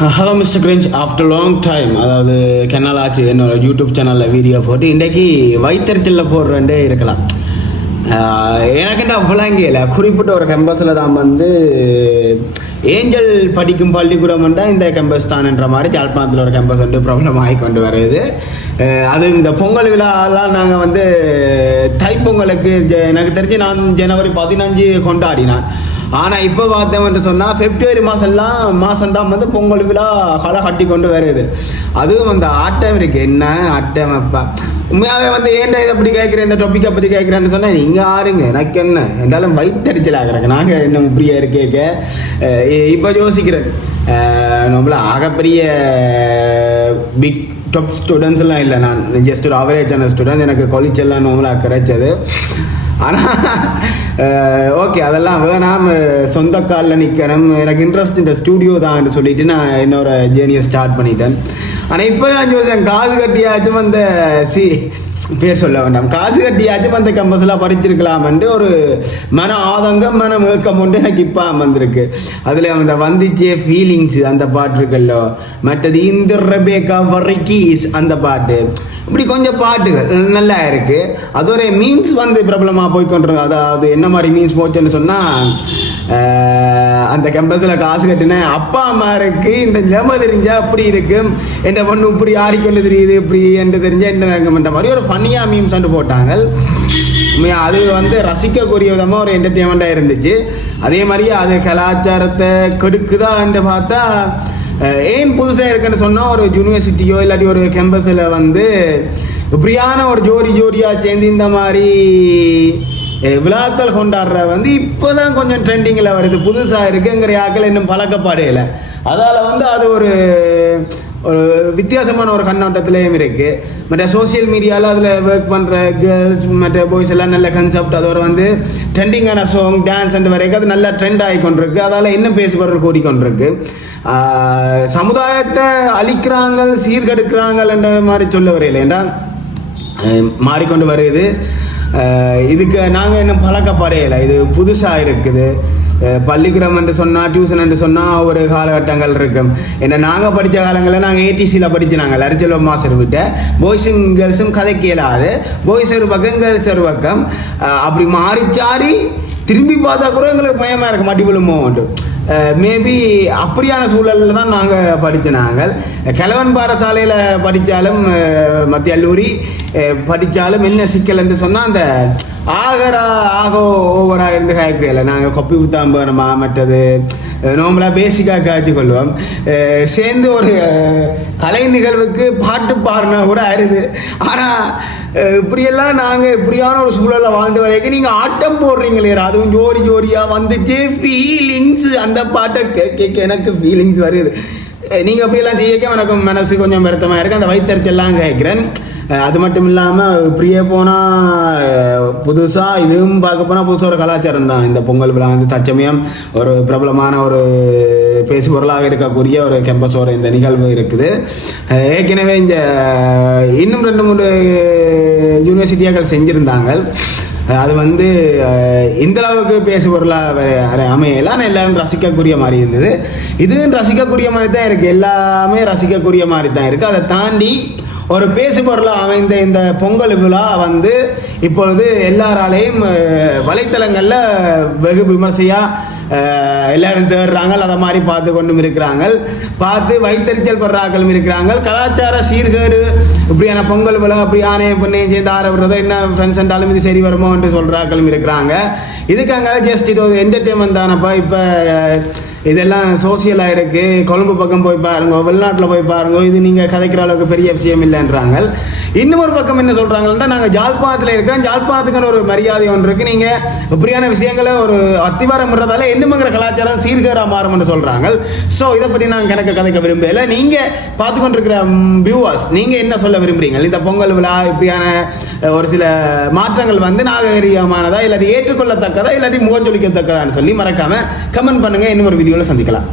Hello mister Grinch after long time அதாவது channel ஆச்சு. என்னோட யூடியூப் சேனலில் வீடியோ போட்டு இன்றைக்கி வைத்தறிச்சலில் போடுறேன்டே இருக்கலாம். ஆஹ் எனக்குண்டா புலாங்கியில் குறிப்பிட்ட ஒரு கேம்பஸில் தான் வந்து ஏஞ்சல் படிக்கும் பள்ளிக்கூடம்ண்டா இந்த கேம்பஸ் தான்ன்ற மாதிரி ஜாழ்ப்பாணத்தில் ஒரு கேம்பஸ் வந்து ப்ராப்ளம் ஆகி கொண்டு வருது. அது இந்த பொங்கல் விழாலாம் நாங்கள் வந்து தைப்பொங்கலுக்கு எனக்கு தெரிஞ்சு நான் ஜனவரி பதினஞ்சு கொண்டாடினான். ஆனால் இப்போ பார்த்தோம்னு சொன்னால் பிப்ரவரி மாதம்லாம் மாதம்தான் வந்து பொங்கல் விழா களை கட்டி கொண்டு வருது. அதுவும் அந்த ஆட்டம் இருக்குது என்ன ஆட்டம் அப்பா? உண்மையாகவே வந்து ஏன்டா இதை அப்படி கேட்குறேன் இந்த டாப்பிக்கை பற்றி கேட்குறேன்னு சொன்னால் நீங்கள் ஆறுங்க. எனக்கு என்ன? என்றாலும் வயிற்றுச்சல் ஆகிறக்கு நாங்கள் இன்னும் இப்படியே இருக்கேக்க. இப்போ யோசிக்கிறேன். நம்மள ஆகப்பெரிய பிக் டாப் ஸ்டூடெண்ட்ஸ்லாம் இல்லை. நான் ஜஸ்ட் ஒரு அவரேஜான ஸ்டூடெண்ட் எனக்கு காலேஜ் எல்லாம் நார்மலாக கிடைச்சது. ஆனால் ஓகே அதெல்லாம் வேணாம். சொந்த காலில் நிற்கணும் எனக்கு இன்ட்ரெஸ்ட் இந்த ஸ்டூடியோ தான் சொல்லிட்டு நான் என்னோட ஜேர்னியை ஸ்டார்ட் பண்ணிட்டேன். ஆனால் இப்போ நான் சொல்லுவேன் காது கட்டியாச்சும் அந்த சி பேர் சொல்ல வேண்டாம். காசு கட்டியாச்சும் அந்த கம்பஸ்லாம் பறிச்சிருக்கலாம்ன்ட்டு ஒரு மன ஆதங்கம் மன ஏக்கம் ஒன்று எனக்கு இப்போ வந்திருக்கு அதில் அந்த வந்துச்சே ஃபீலிங்ஸ் அந்த பாட்டு இருக்குல்ல மற்றது இந்த ரெபேக்கா வரைக்கீஸ் அந்த பாட்டு. இப்படி கொஞ்சம் பாட்டுகள் நல்லா இருக்குது அது ஒரு மீன்ஸ் வந்து பிரபலமாக போய்க்கொண்டிருக்கு அதாவது என்ன மாதிரி மீன்ஸ் போச்சுன்னு சொன்னால் அந்த கேம்பஸில் காசு கட்டினேன் அப்பா அம்மா இருக்கு இந்த நிலைமை தெரிஞ்சால் அப்படி இருக்கும். என் பொண்ணு இப்படி ஆடிக்கொண்டு தெரியுது இப்படி என்று தெரிஞ்சால் என்ன நடக்கும்ன்ற மாதிரி ஒரு ஃபன்னியாக மீம்ஸ் வந்து போட்டாங்க. அது வந்து ரசிக்கக்கூடிய விதமாக ஒரு என்டர்டெயின்மெண்ட்டாக இருந்துச்சு. அதே மாதிரியே அது கலாச்சாரத்தை கெடுக்குதான்னு பார்த்தா ஏன் புதுசாக இருக்குன்னு சொன்னால் ஒரு யூனிவர்சிட்டியோ இல்லாட்டி ஒரு கேம்பஸில் வந்து இப்படியான ஒரு ஜோடி ஜோடியாக சேர்ந்து இந்த மாதிரி விழாக்கள் கொண்டாடுற வந்து இப்போ தான் கொஞ்சம் ட்ரெண்டிங்கில் வருது. புதுசாக இருக்குங்கிற ஆக்கள் இன்னும் பழக்கப்படையில அதால் வந்து அது ஒரு ஒரு வித்தியாசமான ஒரு கண்ணோட்டத்திலையும் இருக்குது மற்ற சோஷியல் மீடியாவில் அதில் ஒர்க் பண்ணுற கேர்ள்ஸ் மற்ற பாய்ஸ் எல்லாம் நல்ல கன்செப்ட் அதோட வந்து ட்ரெண்டிங்கான சாங் டான்ஸ் அண்ட் வரைக்கும் அது நல்லா ட்ரெண்ட் ஆகிக்கொண்டிருக்கு அதால் இன்னும் பேசுபவர்கள் கூடிக்கொண்டிருக்கு. சமுதாயத்தை அழிக்கிறாங்க சீர்கெடுக்கிறாங்கன்ற மாதிரி சொல்ல வரையில என்றால் மாறிக்கொண்டு வருது. இதுக்கு நாங்கள் இன்னும் பழக்கப்படையலை இது புதுசாக இருக்குது. அஹ் பள்ளிக்கூடம் என்று சொன்னால் டியூஷன் என்று சொன்னால் ஒரு காலகட்டங்கள் இருக்கும். என்ன நாங்கள் படித்த காலங்களில் நாங்கள் ஏடிசியில் படிச்சு நாங்கள் அரிச்சல்வம் மாஸ்டர் விட்ட. பாய்ஸும் கேர்ள்ஸும் கதைக்கு இயலாது. பாய்ஸ் ஒரு பக்கம் கேர்ள்ஸ் ஒரு பக்கம். அப்படி மாறிச்சாரி திரும்பி பார்த்தா கூட எங்களுக்கு பயமாக இருக்கும் மடிவிழுமோன்ட்டு மேபி அப்படியான சூழலில் தான் நாங்கள் படித்த நாங்கள். கிழவன் பாடசாலையில் படித்தாலும் மத்திய கல்லூரி படித்தாலும் என்ன சிக்கல் என்று சொன்னால் அந்த ஆகரா ஆகோ ஓவராக இருந்து காய்க்கிறீங்கள நாங்கள் கொப்பி ஊத்தாம்பரமா மற்றது நார்மலாக பேசிக்காக காய்ச்சி கொள்வோம் சேர்ந்து ஒரு கலை நிகழ்வுக்கு பாட்டு பாடினா கூட அருது. ஆனால் இப்படியெல்லாம் நாங்கள் இப்படியான ஒரு சூழலில் வாழ்ந்து வரைக்கும் நீங்கள் ஆட்டம் போடுறீங்களே அதுவும் ஜோரி ஜோரியாக வந்துச்சு ஃபீலிங்ஸ் அந்த பாட்டை கே- கேட்க எனக்கு ஃபீலிங்ஸ் வருது. நீங்கள் அப்படியெல்லாம் செய்யக்க எனக்கு மனசு கொஞ்சம் வருத்தமாக இருக்குது அந்த வைத்தறிச்செல்லாம் கேட்குறேன். அது மட்டும் இல்லாமல் இப்படியே போனால் புதுசாக இதுவும் பார்க்க போனால் புதுசாக ஒரு கலாச்சாரம் தான். இந்த பொங்கல் விழா வந்து தச்சமயம் ஒரு பிரபலமான ஒரு பேசு பொருளாக இருக்கக்கூடிய ஒரு கேம்பஸோட இந்த நிகழ்வு இருக்குது. ஏற்கனவே இந்த இன்னும் ரெண்டு மூணு யூனிவர்சிட்டியாக்கள் செஞ்சுருந்தாங்க. அது வந்து இந்த அளவுக்கு பேசு பொருளாக அமையல. ஆனால் எல்லாரும் ரசிக்கக்கூடிய மாதிரி இருந்தது. இதுவும் ரசிக்கக்கூடிய மாதிரி தான் இருக்குது எல்லாமே ரசிக்கக்கூடிய மாதிரி தான் இருக்குது அதை தாண்டி ஒரு பேசுபொருளாக அமைந்த இந்த பொங்கல் விழா வந்து இப்பொழுது எல்லாராலையும் வலைத்தளங்களில் வெகு விமர்சையாக எல்லாரும் தேடுறாங்க அதை மாதிரி பார்த்து கொண்டும் இருக்கிறாங்க பார்த்து வைத்தறிச்சல் படுறாக்களும் இருக்கிறாங்க கலாச்சார சீர்கேடு இப்படியான பொங்கல் விழா அப்படி ஆணையம் பொண்ணையும் சேர்ந்து ஆற விடுறதோ என்ன ஃப்ரெண்ட்ஸ் என்றாலும் இது சரி வருமோ என்று சொல்கிறாக்களும் இருக்கிறாங்க. இதுக்காக ஜஸ்ட் இது ஒரு என்டர்டெயின்மெண்ட் தானப்பா. இப்போ இதெல்லாம் சோசியலாக இருக்குது கொழும்பு பக்கம் போய் பாருங்க வெளிநாட்டில் போய் பாருங்க இது நீங்கள் கதைக்கிற அளவுக்கு பெரிய விஷயம் இல்லைன்றாங்க. இன்னும் ஒரு பக்கம் என்ன சொல்கிறாங்கன்னா நாங்கள் ஜாழ்ப்பாணத்தில் இருக்கிறோம். ஜாழ்ப்பாணத்துக்குன்னு ஒரு மரியாதை ஒன்று இருக்குது நீங்கள் இப்படியான விஷயங்களை ஒரு அத்திவாரம் விடுறதால என்னமங்கிற கலாச்சாரம் சீர்கேராக மாறும்னு சொல்கிறாங்க ஸோ இதை பற்றி நான் கணக்க கதைக்க விரும்பல. நீங்கள் பார்த்து கொண்டிருக்கிற வியூவர்ஸ் நீங்கள் என்ன சொல்ல விரும்புகிறீங்க இந்த பொங்கல் விழா இப்படியான ஒரு சில மாற்றங்கள் வந்து நாகரீகமானதா இல்லாட்டி ஏற்றுக்கொள்ளத்தக்கதா இல்லாட்டி முகஞ்சொலிக்கத்தக்கதான்னு சொல்லி மறக்காம கமெண்ட் பண்ணுங்க. இன்னும் ஒரு வீடியோவில் சந்திக்கலாம்